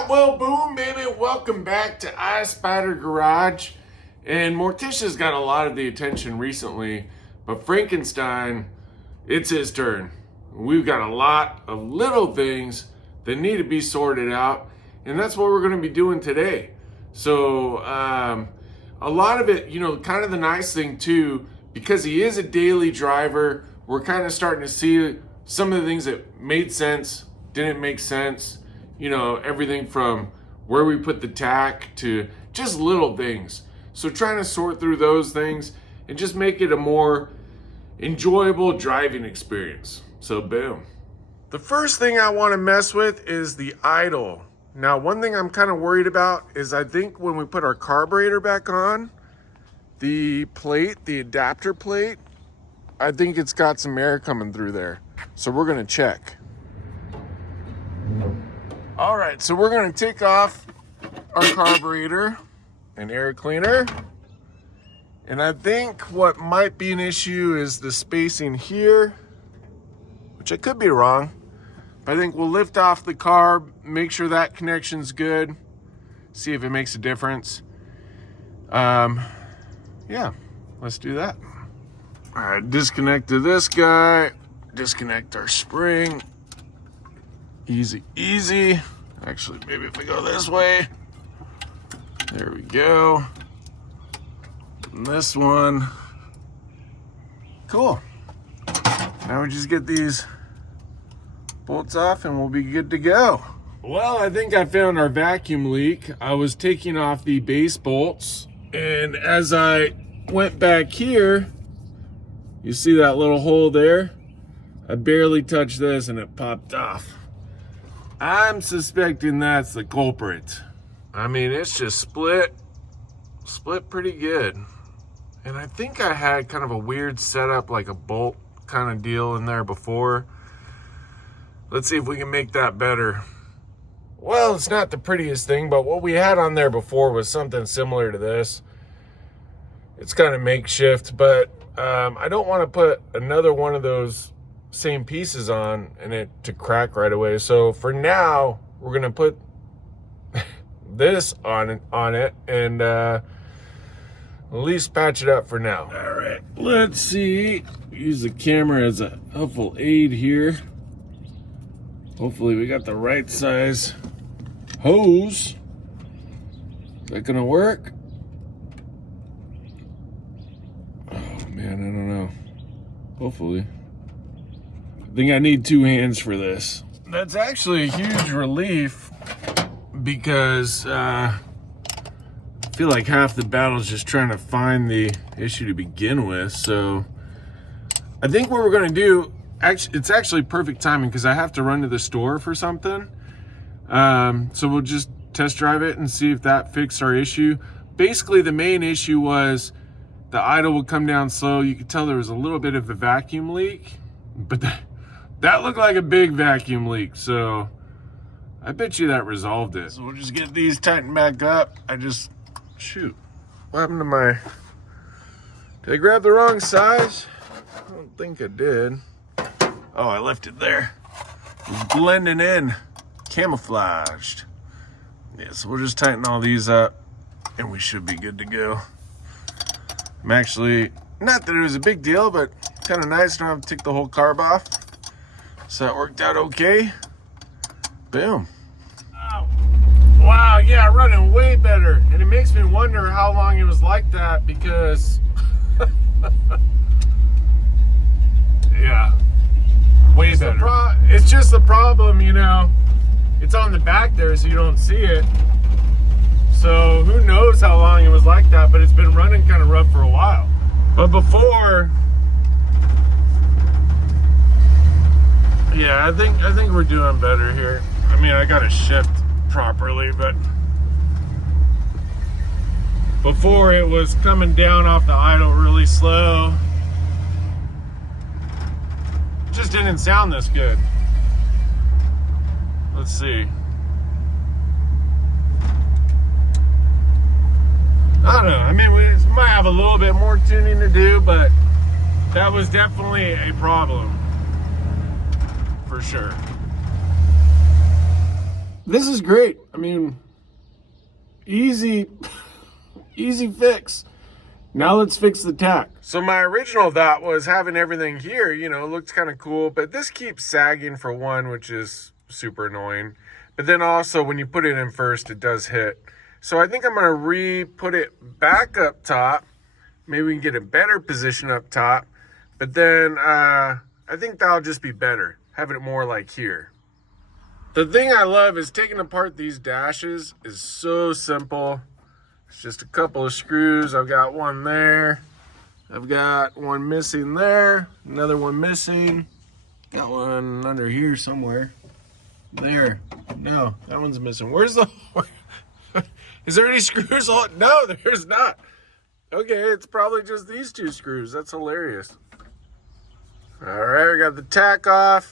right, well, boom, baby. Welcome back to I Spider Garage. And Morticia's got a lot of the attention recently, but Frankenstein, it's his turn. We've got a lot of little things that need to be sorted out, and that's what we're going to be doing today. So, a lot of it, you know, kind of the nice thing too, because he is a daily driver, we're kind of starting to see some of the things that made sense, didn't make sense. You know, everything from where we put the tack to just little things. So trying to sort through those things and just make it a more enjoyable driving experience. So boom. The first thing I want to mess with is the idle. Now, one thing I'm kind of worried about is I think when we put our carburetor back on, the plate, the adapter plate, I think it's got some air coming through there. So we're going to check. All right, so we're gonna take off our carburetor and air cleaner. And I think what might be an issue is the spacing here, which I could be wrong. But I think we'll lift off the carb, make sure that connection's good, see if it makes a difference. Yeah, let's do that. All right, disconnect to this guy, disconnect our spring. Easy, easy. Actually, maybe if we go this way. There we go. And this one. Cool. Now we just get these bolts off and we'll be good to go. Well, I think I found our vacuum leak. I was taking off the base bolts, and as I went back here, you see that little hole there? I barely touched this and it popped off. I'm suspecting that's the culprit. I mean, it's just split pretty good. And I think I had kind of a weird setup, like a bolt kind of deal in there before. Let's see if we can make that better. Well, it's not the prettiest thing, but what we had on there before was something similar to this. It's kind of makeshift, but I don't want to put another one of those same pieces on and it to crack right away. So for now, we're gonna put this on it and at least patch it up for now. All right, let's see. Use the camera as a helpful aid here. Hopefully we got the right size hose. Is that gonna work? Oh man, I don't know. Hopefully. I think I need two hands for this. That's actually a huge relief because I feel like half the battle is just trying to find the issue to begin with. So I think what we're gonna do, it's actually perfect timing because I have to run to the store for something. So we'll just test drive it and see if that fixed our issue. Basically, the main issue was the idle would come down slow. You could tell there was a little bit of a vacuum leak, but that looked like a big vacuum leak, so I bet you that resolved it. So we'll just get these tightened back up. Shoot. What happened to did I grab the wrong size? I don't think I did. Oh, I left it there. It was blending in, camouflaged. Yeah, so we'll just tighten all these up and we should be good to go. I'm actually, not that it was a big deal, but kind of nice to not have to take the whole carb off. So that worked out okay. Boom. Oh, wow, yeah, running way better. And it makes me wonder how long it was like that because, yeah, way better. It's just the problem, you know, it's on the back there so you don't see it. So who knows how long it was like that, but it's been running kind of rough for a while. But before, yeah, I think we're doing better here. I mean, I gotta shift properly, but before it was coming down off the idle really slow. It just didn't sound this good. Let's see. I don't know. I mean, we might have a little bit more tuning to do, but that was definitely a problem. For sure. this is great. I mean, easy fix. Now let's fix the tack. So my original thought was having everything here, you know, looked kind of cool, but this keeps sagging for one, which is super annoying. But then also when you put it in first, it does hit. So I think I'm gonna put it back up top. Maybe we can get a better position up top. But then I think that'll just be better, having it more like here. The thing I love is taking apart these dashes is so simple. It's just a couple of screws. I've got one there. I've got one missing there. Another one missing. Got one under here somewhere. There. No, that one's missing. Where's the... Is there any screws on? No, there's not. Okay, it's probably just these two screws. That's hilarious. All right, we got the tack off.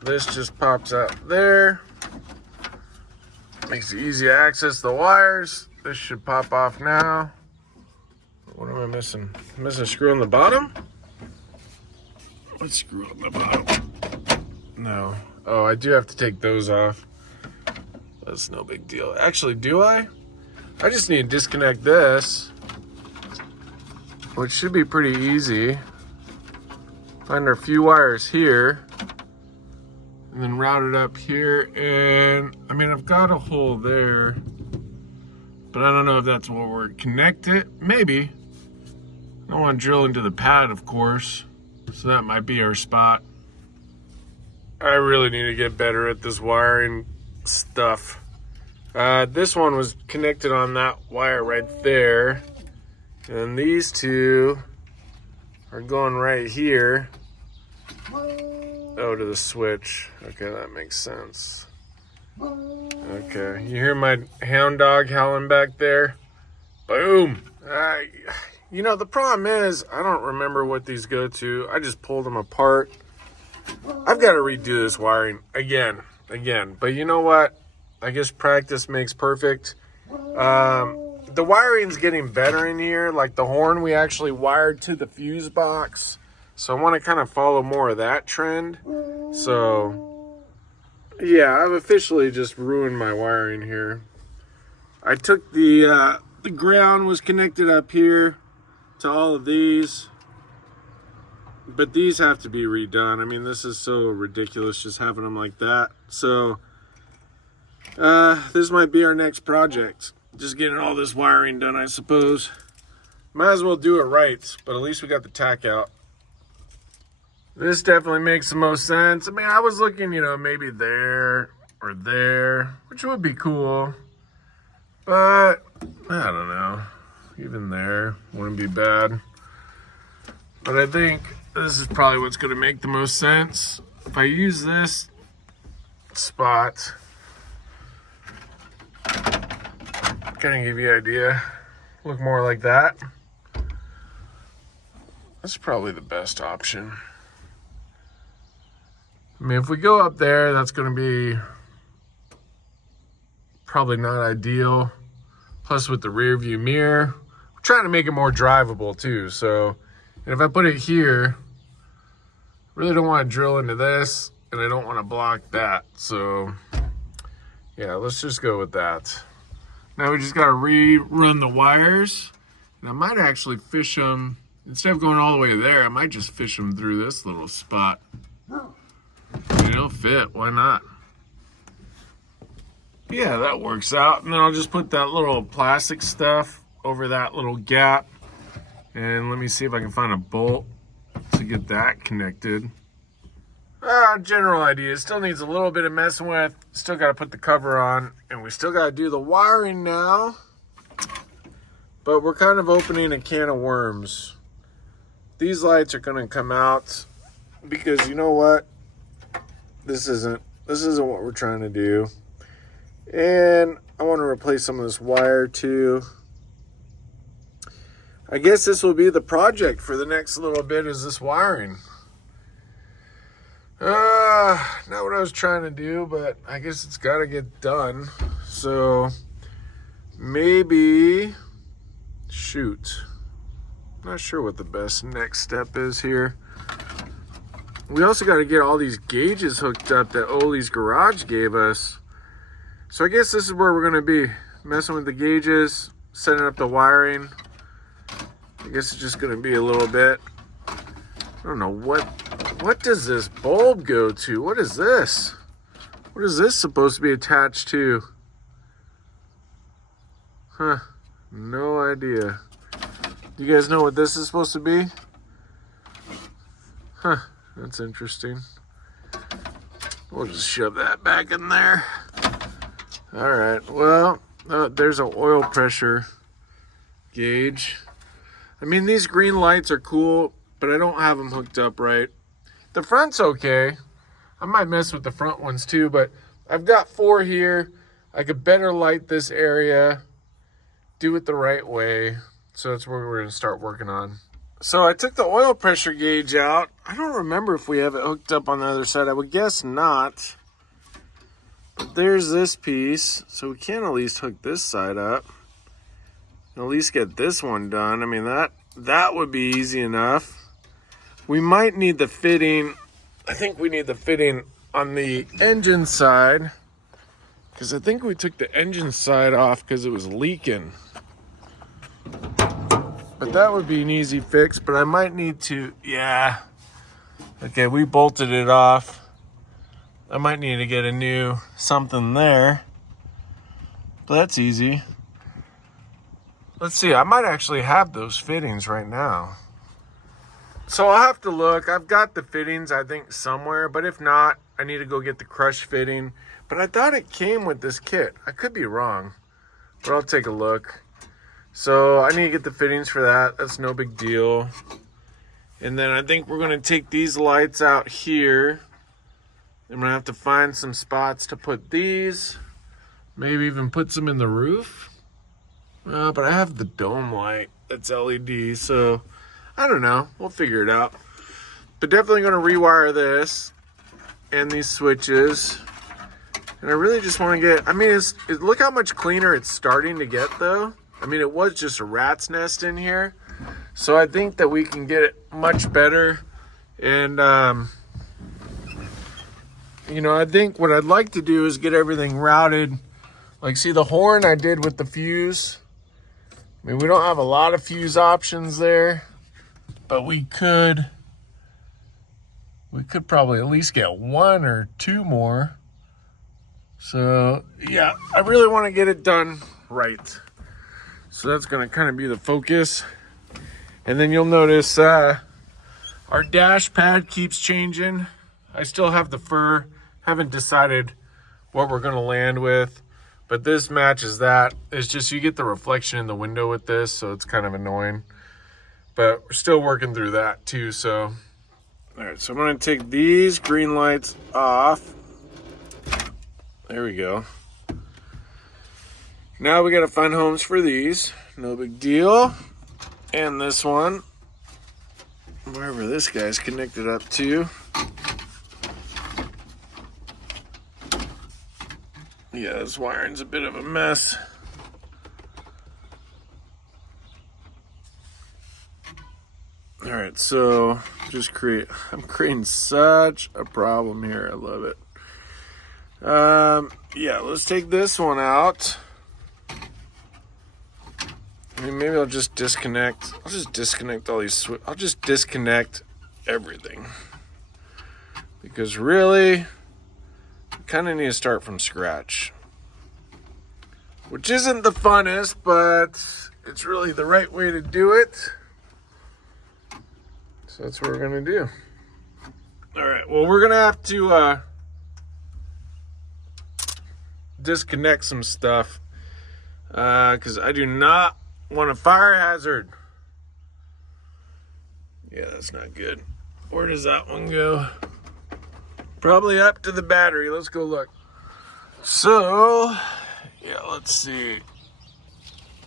This just pops out there. Makes it easy to access the wires. This should pop off now. What am I missing? I'm missing a screw on the bottom? What screw on the bottom? No. Oh, I do have to take those off. That's no big deal. Actually, do I? I just need to disconnect this, which should be pretty easy. Find our few wires here. And then route it up here, and I mean, I've got a hole there, but I don't know if that's where we're connect it. Maybe. I don't want to drill into the pad, of course, so that might be our spot. I really need to get better at this wiring stuff. This one was connected on that wire right there, and these two are going right here. Oh, to the switch. Okay, that makes sense. Okay, you hear my hound dog howling back there? Boom! You know, the problem is, I don't remember what these go to. I just pulled them apart. I've got to redo this wiring again. But you know what? I guess practice makes perfect. The wiring's getting better in here. Like the horn we actually wired to the fuse box. So I want to kind of follow more of that trend. So, yeah, I've officially just ruined my wiring here. I took the ground was connected up here to all of these. But these have to be redone. I mean, this is so ridiculous just having them like that. So, this might be our next project. Just getting all this wiring done, I suppose. Might as well do it right, but at least we got the tack out. This definitely makes the most sense. I mean, I was looking, you know, maybe there or there, which would be cool. But, I don't know. Even there wouldn't be bad. But I think this is probably what's going to make the most sense. If I use this spot, kind of give you an idea. Look more like that. That's probably the best option. I mean, if we go up there, that's going to be probably not ideal. Plus with the rear view mirror, we're trying to make it more drivable too. So, and if I put it here, I really don't want to drill into this, and I don't want to block that. So, yeah, let's just go with that. Now we just got to rerun the wires. And I might actually fish them, instead of going all the way there, I might just fish them through this little spot. It'll fit, why not? Yeah, that works out. And then I'll just put that little plastic stuff over that little gap. And let me see if I can find a bolt to get that connected. General idea. Still needs a little bit of messing with. Still got to put the cover on. And we still got to do the wiring now. But we're kind of opening a can of worms. These lights are going to come out because you know what? This isn't what we're trying to do. And I want to replace some of this wire too. I guess this will be the project for the next little bit, is this wiring. Not what I was trying to do, but I guess it's got to get done. So maybe, shoot. Not sure what the best next step is here. we also got to get all these gauges hooked up that Oli's Garage gave us. So I guess this is where we're going to be, messing with the gauges, setting up the wiring. I guess it's just going to be a little bit. I don't know, what does this bulb go to? What is this? What is this supposed to be attached to? Huh, no idea. You guys know what this is supposed to be? Huh, that's interesting. We'll just shove that back in there. All right, well, there's an oil pressure gauge. I mean, these green lights are cool, but I don't have them hooked up right. The front's okay. I might mess with the front ones too, but I've got 4 here. I could better light this area, do it the right way. So that's what we're gonna start working on. So I took the oil pressure gauge out. I don't remember if we have it hooked up on the other side. I would guess not. But there's this piece. So we can at least hook this side up. At least get this one done. I mean, that would be easy enough. We might need the fitting. I think we need the fitting on the engine side, because I think we took the engine side off because it was leaking. But that would be an easy fix, but I might need to, yeah. Okay, we bolted it off. I might need to get a new something there, but that's easy. Let's see, I might actually have those fittings right now. So I'll have to look. I've got the fittings, I think, somewhere, but if not, I need to go get the crush fitting. But I thought it came with this kit. I could be wrong, but I'll take a look. So I need to get the fittings for that. That's no big deal. And then I think we're gonna take these lights out here. I'm gonna have to find some spots to put these. Maybe even put some in the roof. But I have the dome light that's LED, so I don't know. We'll figure it out. But definitely gonna rewire this and these switches. And I really just wanna get, I mean, look how much cleaner it's starting to get though. I mean, it was just a rat's nest in here. So I think that we can get it much better. And, you know, I think what I'd like to do is get everything routed. Like, see the horn I did with the fuse? I mean, we don't have a lot of fuse options there, but we could probably at least get 1 or 2 more. So, yeah, I really want to get it done right. So that's going to kind of be the focus. And then you'll notice our dash pad keeps changing. I still have the fur. Haven't decided what we're going to land with. But this matches that. It's just you get the reflection in the window with this, so it's kind of annoying. But we're still working through that too. So, all right, so I'm going to take these green lights off. There we go. Now we got to find homes for these. No big deal. And this one, wherever this guy's connected up to. Yeah, this wiring's a bit of a mess. All right, so I'm creating such a problem here. I love it. Yeah, let's take this one out. I mean, maybe I'll just disconnect. I'll just disconnect all these. I'll just disconnect everything. Because really, I kind of need to start from scratch. Which isn't the funnest, but it's really the right way to do it. So that's what we're going to do. All right, well, we're going to have to disconnect some stuff. Because I do not want a fire hazard. Yeah, that's not good. Where does that one go? Probably up to the battery. Let's go look. So, yeah, let's see.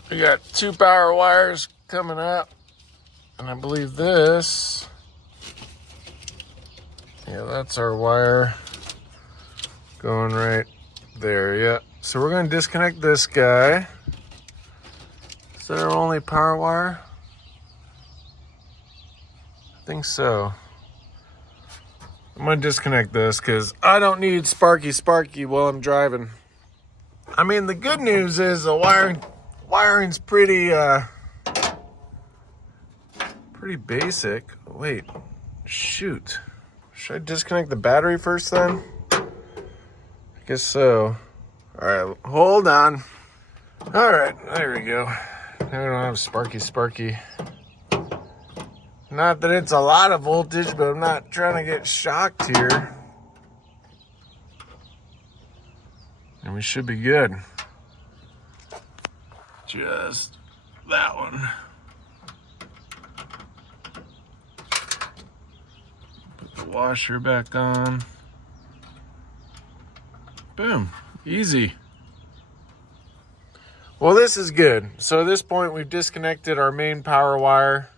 We got 2 power wires coming up. And I believe this. Yeah, that's our wire. Going right there, yeah. So we're going to disconnect this guy. Is that our only power wire? I think so. I'm gonna disconnect this because I don't need sparky while I'm driving. I mean, the good news is the wiring's pretty basic. Wait, shoot. Should I disconnect the battery first then? I guess so. All right, hold on. All right, there we go. Now we don't have sparky. Not that it's a lot of voltage, but I'm not trying to get shocked here. And we should be good. Just that one. Put the washer back on. Boom, easy. Well, this is good. So at this point, we've disconnected our main power wire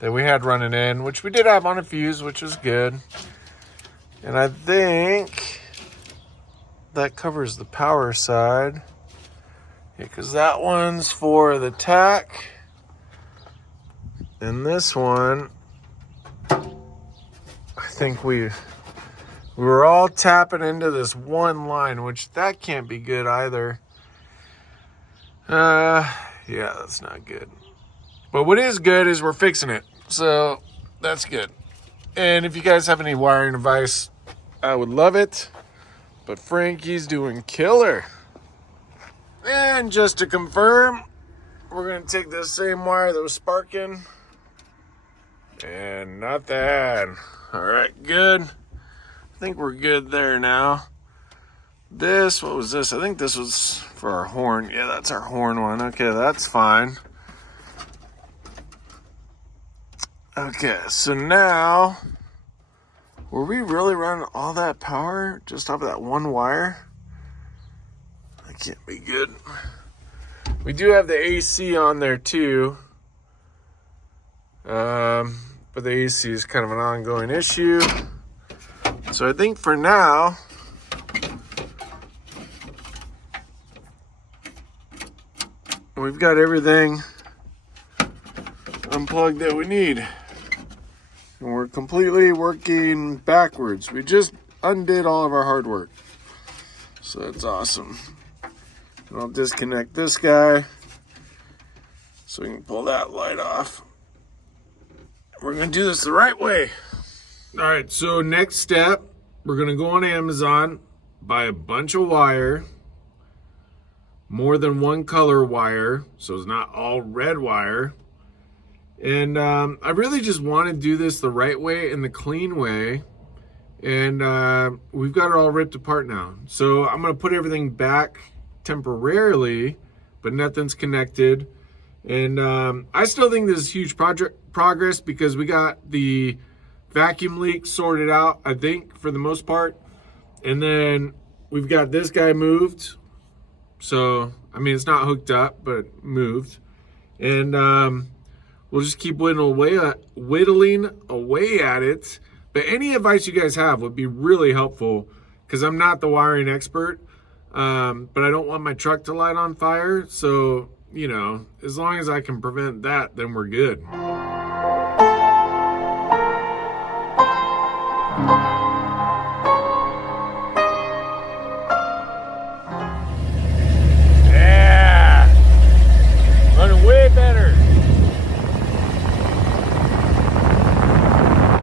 that we had running in, which we did have on a fuse, which was good. And I think that covers the power side. Yeah, because that one's for the tach. And this one, I think we were all tapping into this one line, which that can't be good either. Yeah, that's not good. But what is good is we're fixing it. So that's good. And if you guys have any wiring advice, I would love it. But Frankie's doing killer. And just to confirm, we're going to take this same wire that was sparking. And not that. All right, good. I think we're good there now. This, what was this? I think this was for our horn. Yeah, that's our horn one. Okay, that's fine. Okay, so now, were we really running all that power just off of that one wire? That can't be good. We do have the AC on there too. But the AC is kind of an ongoing issue. So I think for now, we've got everything unplugged that we need. And we're completely working backwards. We just undid all of our hard work. So that's awesome. And I'll disconnect this guy so we can pull that light off. We're going to do this the right way. All right, so next step, we're going to go on Amazon, buy a bunch of wire, more than one color wire, so it's not all red wire. And I really just want to do this the right way and the clean way. And we've got it all ripped apart now. So I'm going to put everything back temporarily, but nothing's connected. And I still think this is huge progress because we got the vacuum leak sorted out, I think, for the most part. And then we've got this guy moved. So, I mean, it's not hooked up, but moved. And we'll just keep whittling away at it. But any advice you guys have would be really helpful because I'm not the wiring expert. But I don't want my truck to light on fire. So, you know, as long as I can prevent that, then we're good.